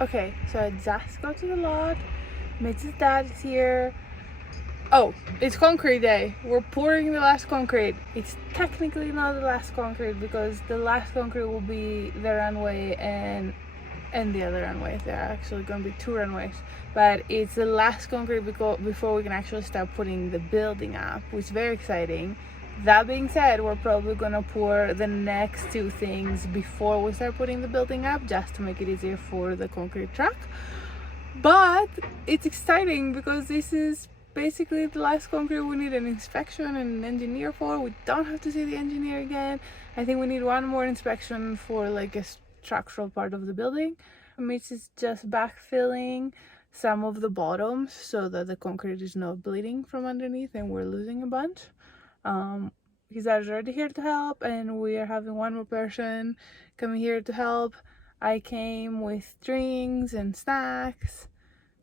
Okay, so I just got to the lot. Mitch's dad is here. Oh, it's concrete day. We're pouring the last concrete. It's technically not the last concrete because the last concrete will be the runway and the other runway. There are actually going to be 2 runways, but it's the last concrete before we can actually start putting the building up, which is very exciting. That being said, we're probably going to pour the next 2 things before we start putting the building up, just to make it easier for the concrete truck. But it's exciting because this is basically the last concrete we need an inspection and an engineer for. We don't have to see the engineer again. I think we need 1 more inspection for like a structural part of the building. Mitch is just backfilling some of the bottoms so that the concrete is not bleeding from underneath and we're losing a bunch. He's already here to help, and we are having 1 more person coming here to help. I came with drinks and snacks.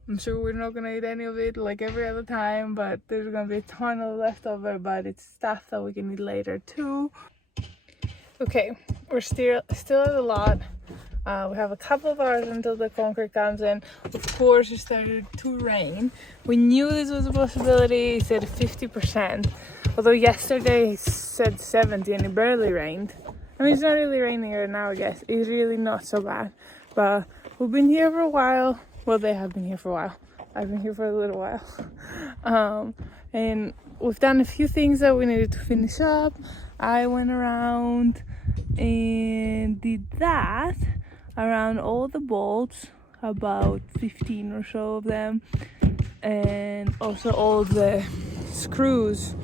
I'm sure we're not gonna eat any of it like every other time, but there's gonna be a ton of leftover, but it's stuff that we can eat later too. Okay, we're still at the lot. We have a couple of hours until the concrete comes in. Of course, it started to rain. We knew this was a possibility. It said 50%. Although yesterday it said 70 and it barely rained. I mean, it's not really raining right now, I guess. It's really not so bad. But we've been here for a while. Well, they have been here for a while. I've been here for a little while. And we've done a few things that we needed to finish up. I went around and did that around all the bolts, about 15 or so of them, and also all the screws.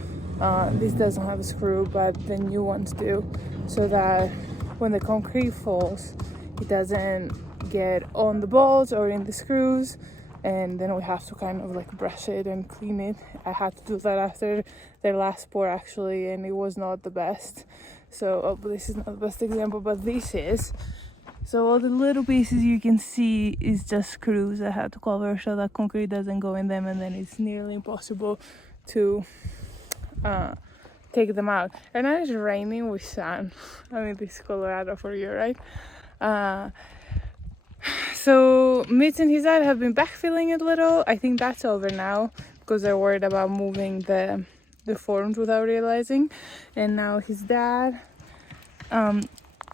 This doesn't have a screw, but the new ones do, so that when the concrete falls, it doesn't get on the bolts or in the screws, and then we have to kind of like brush it and clean it. I had to do that after their last pour actually, and it was not the best. So this is not the best example, but this is. So all the little pieces you can see is just screws I had to cover so that concrete doesn't go in them, and then it's nearly impossible to take them out. And now it's raining with sun. I mean, this is Colorado for you, right? So Mitch and his dad have been backfilling it a little. I think that's over now because they're worried about moving the forms without realizing. And now his dad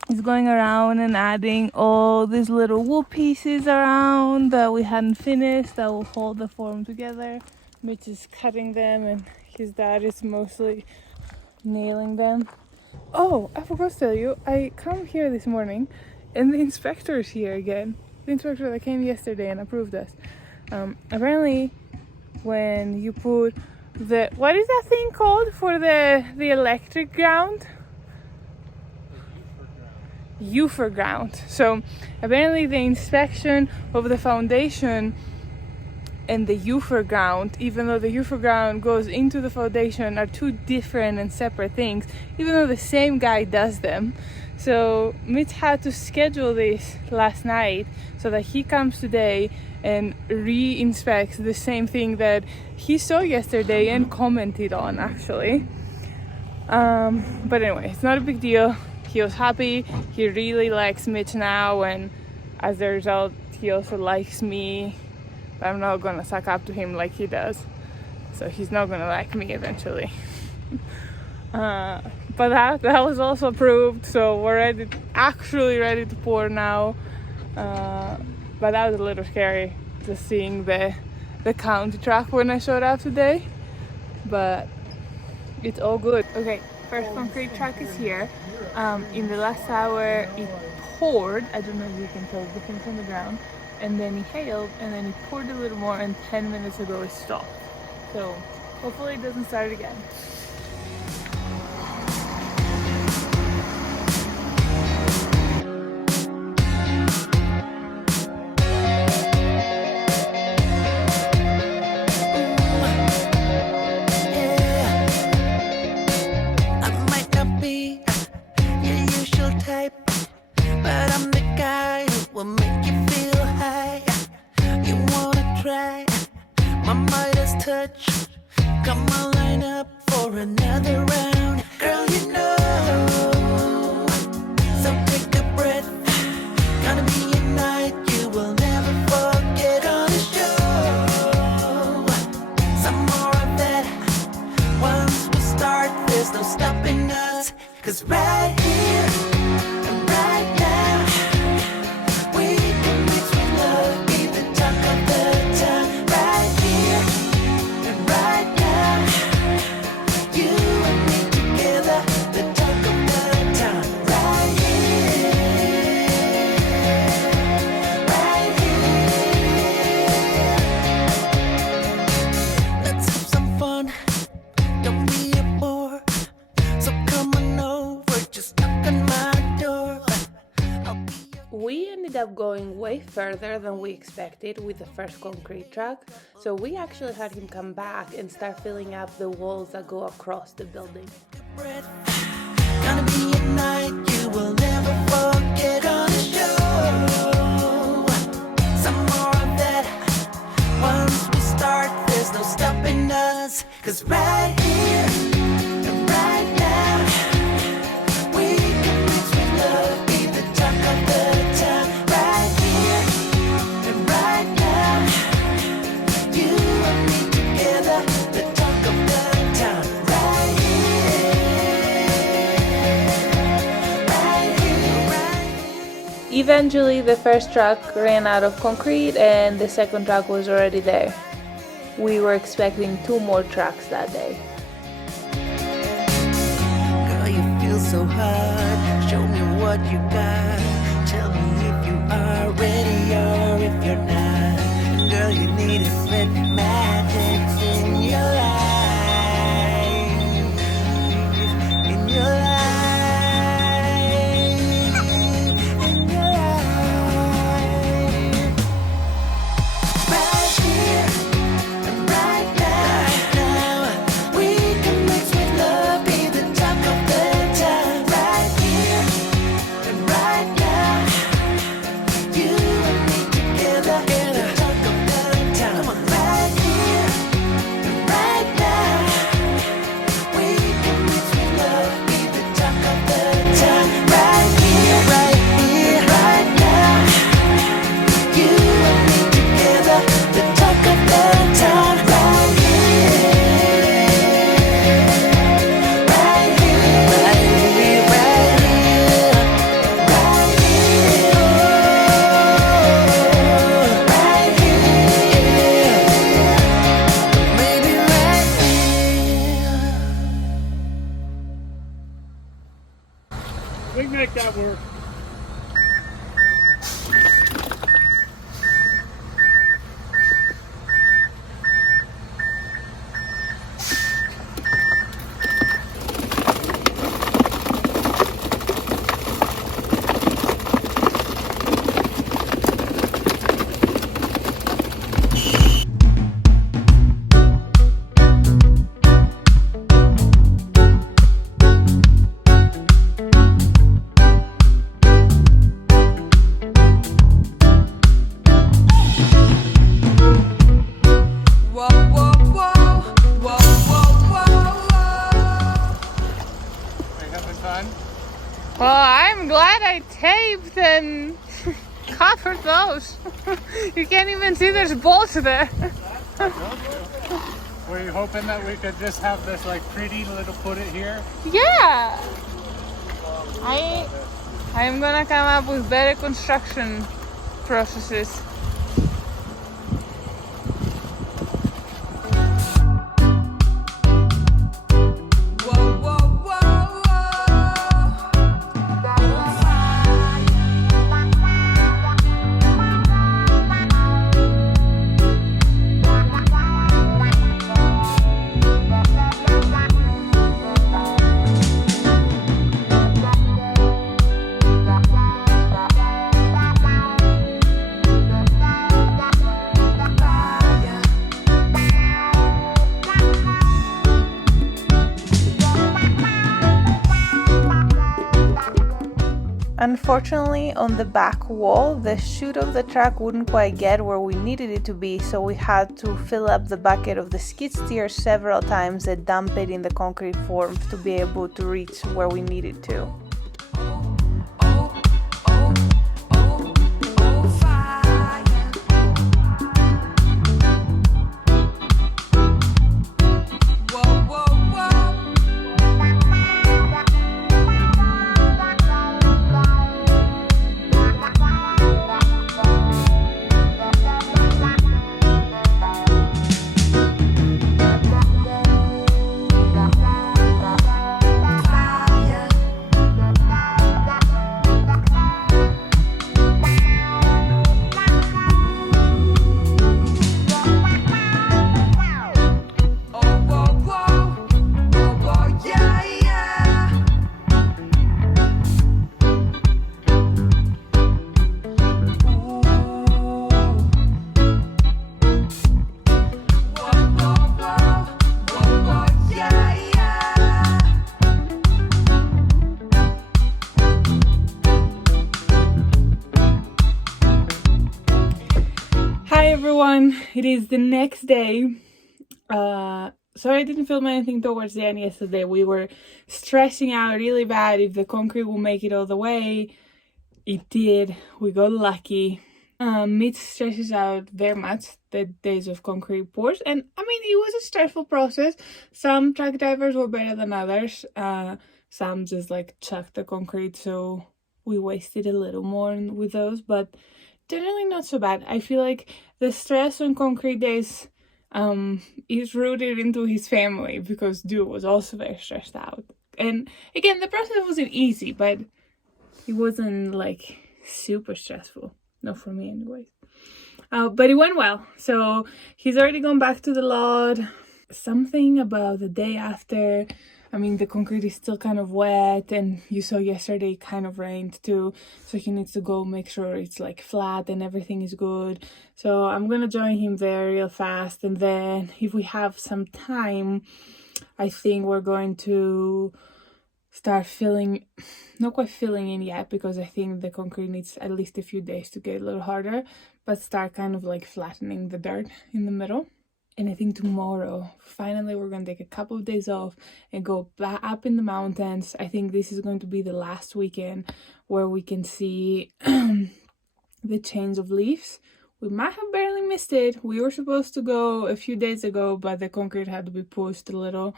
is going around and adding all these little wood pieces around that we hadn't finished that will hold the form together. Mitch is cutting them and his dad is mostly nailing them. Oh, I forgot to tell you, I come here this morning and the inspector is here again. The inspector that came yesterday and approved us. Apparently, when you put what is that thing called for the electric ground? Ufer ground. So apparently the inspection of the foundation and the ufer ground, even though the ufer ground goes into the foundation, are 2 different and separate things, even though the same guy does them. So Mitch had to schedule this last night so that he comes today and re-inspects the same thing that he saw yesterday and commented on actually. But anyway, it's not a big deal. He was happy. He really likes Mitch now, and as a result he also likes me. But I'm not gonna suck up to him like he does, so he's not gonna like me eventually. But that was also approved, so we're actually ready to pour now. But that was a little scary, just seeing the county truck when I showed up today. But it's all good. Okay, first concrete truck is here. In the last hour it poured. I don't know if you can tell the things on the ground. And then it hailed, and then it poured a little more, and 10 minutes ago it stopped. So hopefully it doesn't start again. Come on, line up for another round. Girl, you know. So take a breath. Gonna be a night you will never going way further than we expected with the first concrete truck, so we actually had him come back and start filling up the walls that go across the building. Gonna be a night you will never forget on the show. Some more of that. Once we start, there's no stopping us. 'Cause right here and right now, we can mix with love, be the talk of the town. Right here and right now, you and me together, the talk of the town. Right here, right here, right here. Eventually, the first truck ran out of concrete and the second truck was already there. We were expecting 2 more trucks that day. Girl, you feel so hard. Show me what you got. Tell me if you are ready or if you're not. Girl, you need a red magic in your life. In your life. In your life. Right here. Right now, we can mix with love, be the talk of the town. Right here and right now, you and me together, the talk of the town. Come on, right here and right now, we can mix with love, be the talk of the town. Right here, right now, you and me together, the talk of the town. Right here, right here, right here, right here, right here, right here, maybe right here. We can make that work. Are you having fun? Well, I'm glad I taped and covered those. You can't even see there's bolts there. Were you hoping that we could just have this like pretty little put it here? Yeah. I'm gonna come up with better construction processes. Unfortunately, on the back wall, the chute of the truck wouldn't quite get where we needed it to be, so we had to fill up the bucket of the skid steer several times and dump it in the concrete form to be able to reach where we needed to. Hi everyone, it is the next day. Sorry I didn't film anything towards the end yesterday. We were stressing out really bad if the concrete will make it all the way. It did. We got lucky. Mitch stresses out very much the days of concrete pours, and I mean it was a stressful process. Some truck drivers were better than others. Some just like chucked the concrete, so we wasted a little more with those, but generally not so bad. I feel like the stress on concrete days is rooted into his family, because dude was also very stressed out. And again, the process wasn't easy, but it wasn't like super stressful. Not for me anyways. But it went well. So he's already gone back to the lot. Something about the day after. I mean, the concrete is still kind of wet, and you saw yesterday it kind of rained too. So he needs to go make sure it's like flat and everything is good. So I'm gonna join him there real fast, and then if we have some time, I think we're going to start filling, not quite filling in yet, because I think the concrete needs at least a few days to get a little harder, but start kind of like flattening the dirt in the middle. And I think tomorrow, finally, we're going to take a couple of days off and go back up in the mountains. I think this is going to be the last weekend where we can see the change of leaves. We might have barely missed it. We were supposed to go a few days ago, but the concrete had to be pushed a little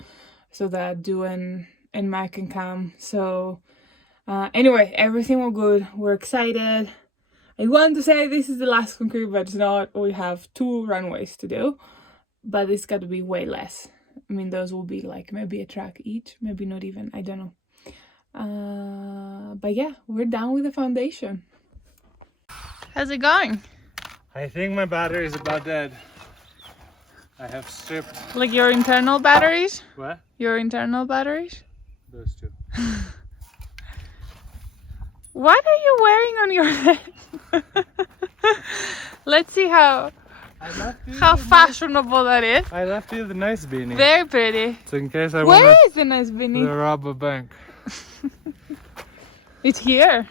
so that Dew and Mike can come. So anyway, everything was good. We're excited. I want to say this is the last concrete, but it's not. We have 2 runways to do. But it's got to be way less. I mean, those will be like maybe a track each, maybe not even, I don't know. But yeah, we're done with the foundation. How's it going? I think my battery is about dead. I have stripped. Like your internal batteries? What? Your internal batteries? Those 2. What are you wearing on your head? Let's see how fashionable that is. I left you the nice beanie. Very pretty. So in case I Where want is the nice beanie? to rob a bank. It's here.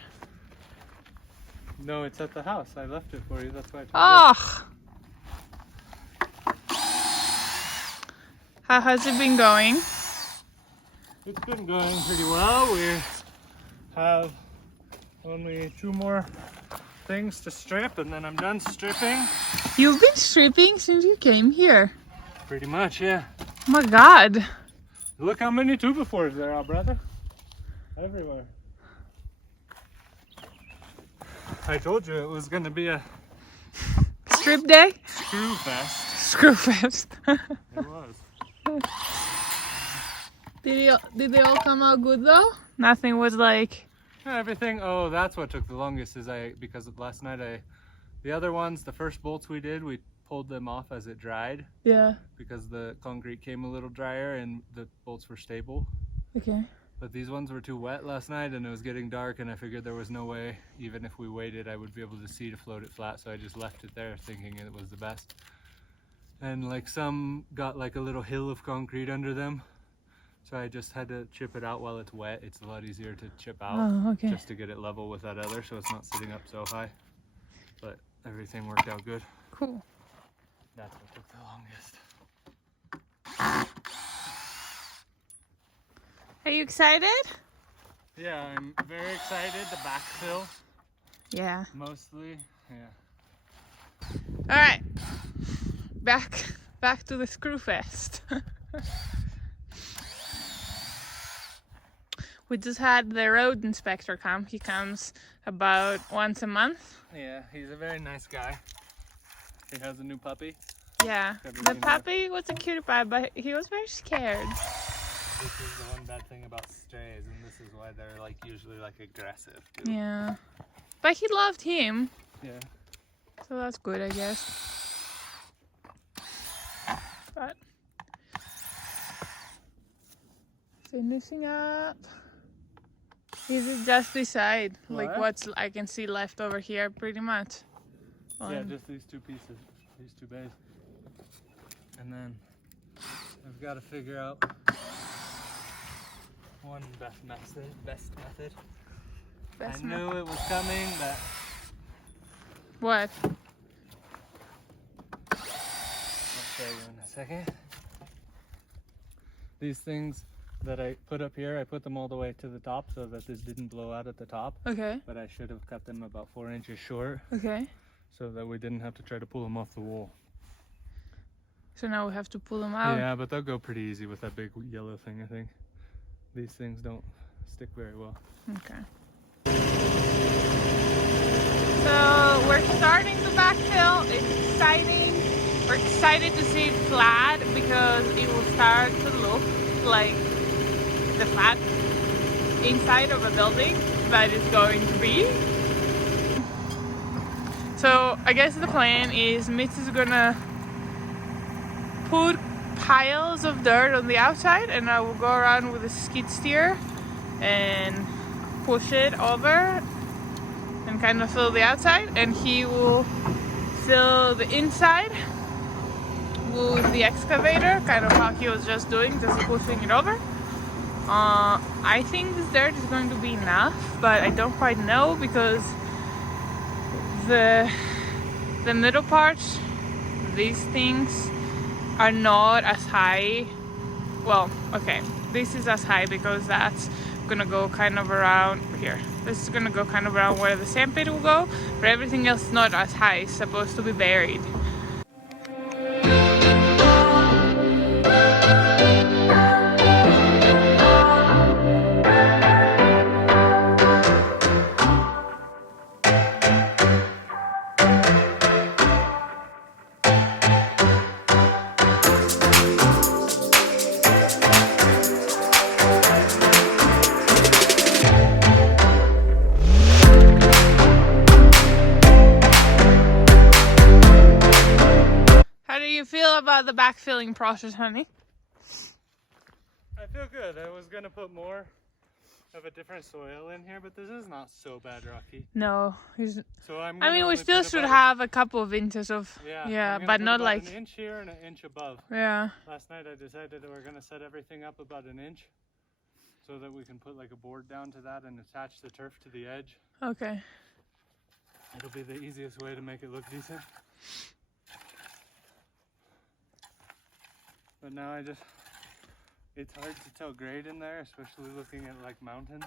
No, it's at the house. I left it for you. That's why I took Oh. How has it been going? It's been going pretty well. We have only 2 more things to strip, and then I'm done stripping. You've been stripping since you came here. Pretty much, yeah. Oh my god. Look how many 2x4s there are, brother. Everywhere. I told you it was gonna be a Strip day? screw fest. Screw fest. It was. Did they all come out good though? Nothing was like... Everything. Oh, that's what took the longest, is because last night the other ones, the first bolts we did, we pulled them off as it dried. Yeah. Because the concrete came a little drier and the bolts were stable. Okay. But these ones were too wet last night, and it was getting dark, and I figured there was no way, even if we waited, I would be able to see to float it flat, so I just left it there thinking it was the best. And like some got like a little hill of concrete under them, so I just had to chip it out while it's wet. It's a lot easier to chip out, okay. just to get it level with that other, so it's not sitting up so high. But everything worked out good. Cool. That's what took the longest. Are you excited? Yeah, I'm very excited to backfill. Yeah. Mostly, yeah. All right. Back to the screw fest. We just had the road inspector come. He comes about once a month. Yeah, he's a very nice guy. He has a new puppy. Yeah, the puppy was a cutie pie, but he was very scared. This is the one bad thing about strays, and this is why they're like usually like aggressive too. Yeah, but he loved him. Yeah. So that's good, I guess. But finishing up. Is it just this side? Like What? what's I can see left over here, pretty much. Yeah, just these 2 pieces, these 2 bays. And then I've got to figure out one best method. Best I knew it was coming, but What? show you in a second. These things that I put up here, I put them all the way to the top so that this didn't blow out at the top. Okay. But I should have cut them about 4 inches short. Okay. So that we didn't have to try to pull them off the wall. So now we have to pull them out. Yeah, but they'll go pretty easy with that big yellow thing, I think. These things don't stick very well. Okay. So we're starting to backfill. It's exciting. We're excited to see it flat because it will start to look like the flat inside of a building that is going to be. So I guess the plan is Mitch is gonna put piles of dirt on the outside and I will go around with a skid steer and push it over and kind of fill the outside, and he will fill the inside with the excavator, kind of how he was just doing, just pushing it over. I think this dirt is going to be enough, but I don't quite know because the middle part, these things are not as high. Well, okay, this is as high because that's gonna go kind of around here. This is gonna go kind of around where the sandpit will go, but everything else is not as high. It's supposed to be buried. About the backfilling process, honey? I feel good. I was gonna put more of a different soil in here, but this is not so bad rocky. No, so I mean, we still should have a couple of inches of but not like an inch here and an inch above. Yeah. Last night I decided that we're gonna set everything up about an inch, so that we can put like a board down to that and attach the turf to the edge. Okay. It'll be the easiest way to make it look decent. But now it's hard to tell grade in there, especially looking at like mountains.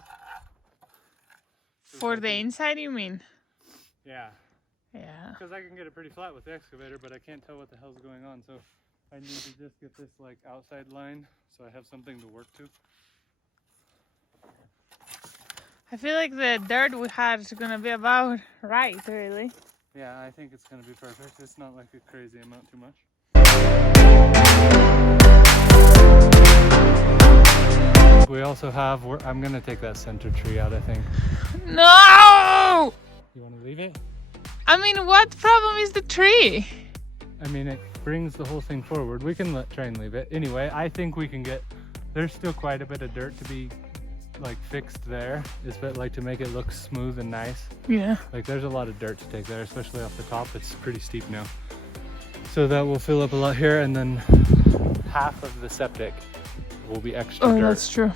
For the inside, you mean? Yeah. Yeah. Because I can get it pretty flat with the excavator, but I can't tell what the hell's going on. So I need to just get this like outside line so I have something to work to. I feel like the dirt we had is gonna be about right, really. Yeah, I think it's gonna be perfect. It's not like a crazy amount too much. We also have, I'm gonna take that center tree out, I think. No! You wanna leave it? I mean, what problem is the tree? I mean, it brings the whole thing forward. We can try and leave it. Anyway, I think we can get, there's still quite a bit of dirt to be like fixed there. It's like to make it look smooth and nice. Yeah. Like there's a lot of dirt to take there, especially off the top. It's pretty steep now. So that will fill up a lot here, and then half of the septic will be extra dirt. Oh, that's true.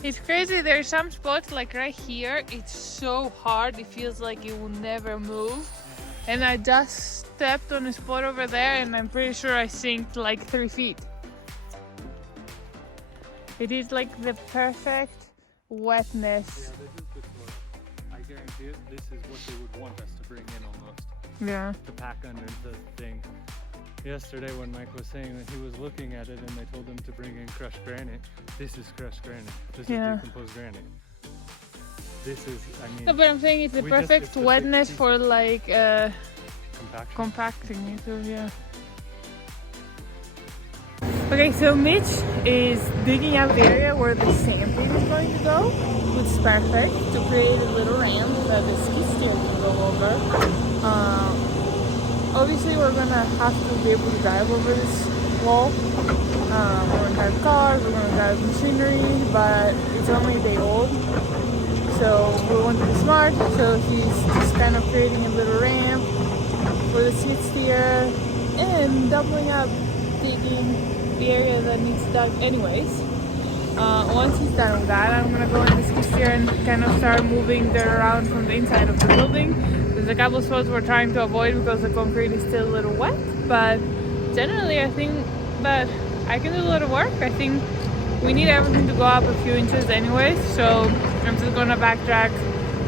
It's crazy, there's some spots like right here, it's so hard, it feels like it will never move. And I just stepped on a spot over there and I'm pretty sure I sinked like 3 feet. It is like the perfect wetness. Yeah, this is good soil. I guarantee it, this is what they would want us to bring in almost. Yeah. To pack under the thing. Yesterday when Mike was saying that he was looking at it and they told him to bring in crushed granite, this is crushed granite. This is decomposed granite. This is, I mean... No, but I'm saying it's the perfect wetness for like compacting it too, yeah. Okay, so Mitch is digging out the area where the sandpit is going to go, which is perfect to create a little ramp that the skid steer can go over. Obviously, we're gonna have to be able to drive over this wall. We're gonna drive cars, we're gonna drive machinery, but it's only a day old. So we want to be smart. So he's just kind of creating a little ramp for the skid steer and doubling up, digging the area that needs dug anyways. Once he's done with that, I'm gonna go in the skid steer and kind of start moving dirt around from the inside of the building. There's a couple spots we're trying to avoid because the concrete is still a little wet, but generally I think that I can do a lot of work. I think we need everything to go up a few inches anyways, so I'm just gonna backtrack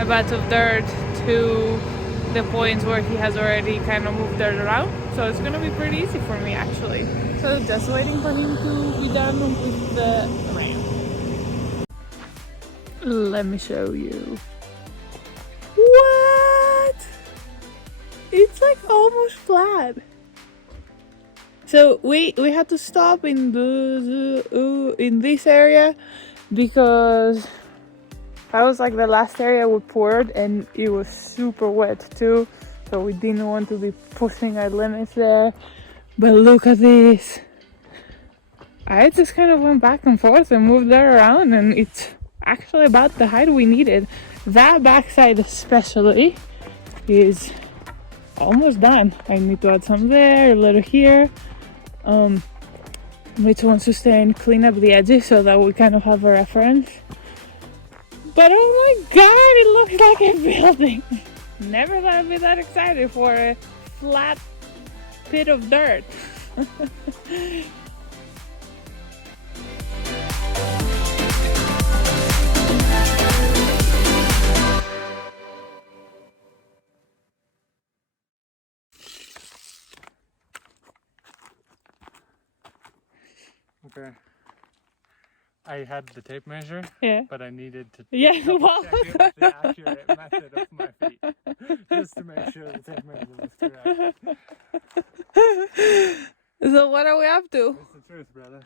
a bunch of dirt to the points where he has already kind of moved dirt around. So it's gonna be pretty easy for me actually. So just waiting for him to be done with the ramp. Let me show you. What? It's like almost flat. So we had to stop in this area because that was like the last area we poured and it was super wet too. So we didn't want to be pushing our limits there. But look at this. I just kind of went back and forth and moved that around and it's actually about the height we needed. That backside especially is almost done. I need to add some there, a little here. Mitch wants to stay and clean up the edges so that we kind of have a reference. But oh my god, it looks like a building. Never thought I'd be that excited for a flat pit of dirt. Okay. I had the tape measure, Yeah. but I needed to Well, check it with the accurate method of my feet, just to make sure the tape measure was correct. So what are we up to? It's the truth, brothers.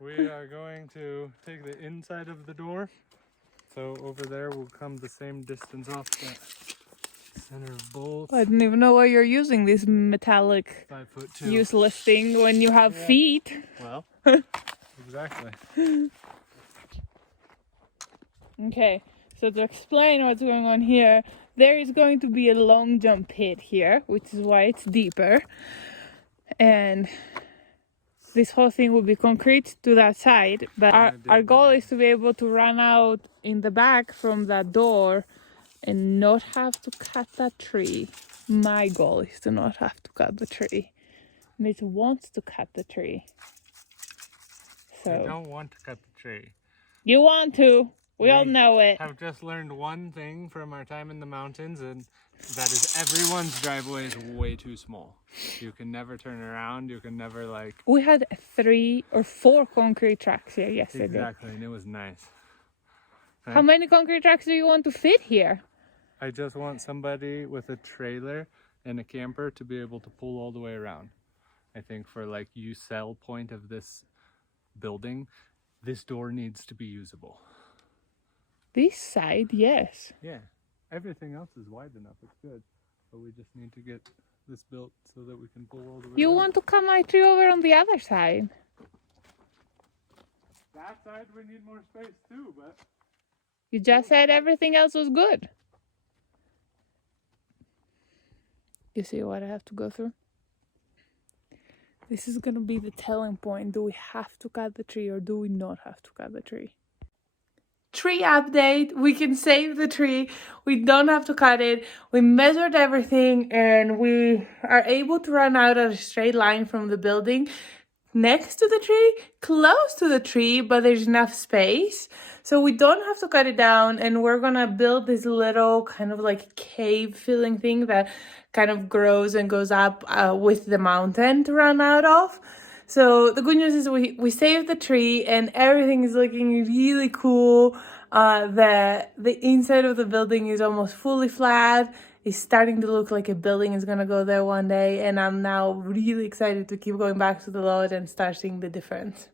We are going to take the inside of the door. So over there will come the same distance off the center of bolts. I didn't even know why you're using this metallic 5'2". useless thing when you have feet. Well, exactly. Okay, so to explain what's going on here, there is going to be a long jump pit here, which is why it's deeper. And this whole thing will be concrete to that side, but our goal is to be able to run out in the back from that door and not have to cut that tree. My goal is to not have to cut the tree. Mitch wants to cut the tree. I So don't want to cut the tree. you want to. We all know it. I've just learned one thing from our time in the mountains, and that is everyone's driveway is way too small. You can never turn around. You can never like... We had 3 or 4 concrete tracks here yesterday. Exactly, and it was nice. How many concrete tracks do you want to fit here? I just want somebody with a trailer and a camper to be able to pull all the way around. I think for like sell point of this building, this door needs to be usable. This side, yes. Yeah, everything else is wide enough. It's good, but we just need to get this built so that we can pull all the way You around. want to cut my tree over on the other side. That side we need more space too, but... You just said everything else was good. You see what I have to go through? This is gonna be the telling point. Do we have to cut the tree or do we not have to cut the tree? Tree update. We can save the tree. We don't have to cut it. We measured everything and we are able to run out at a straight line from the building next to the tree, close to the tree, but there's enough space. So we don't have to cut it down, and we're gonna build this little kind of like cave filling thing that kind of grows and goes up with the mountain to run out of. So the good news is we saved the tree and everything is looking really cool. The inside of the building is almost fully flat. It's starting to look like a building is gonna go there one day, and I'm now really excited to keep going back to the lodge and start seeing the difference.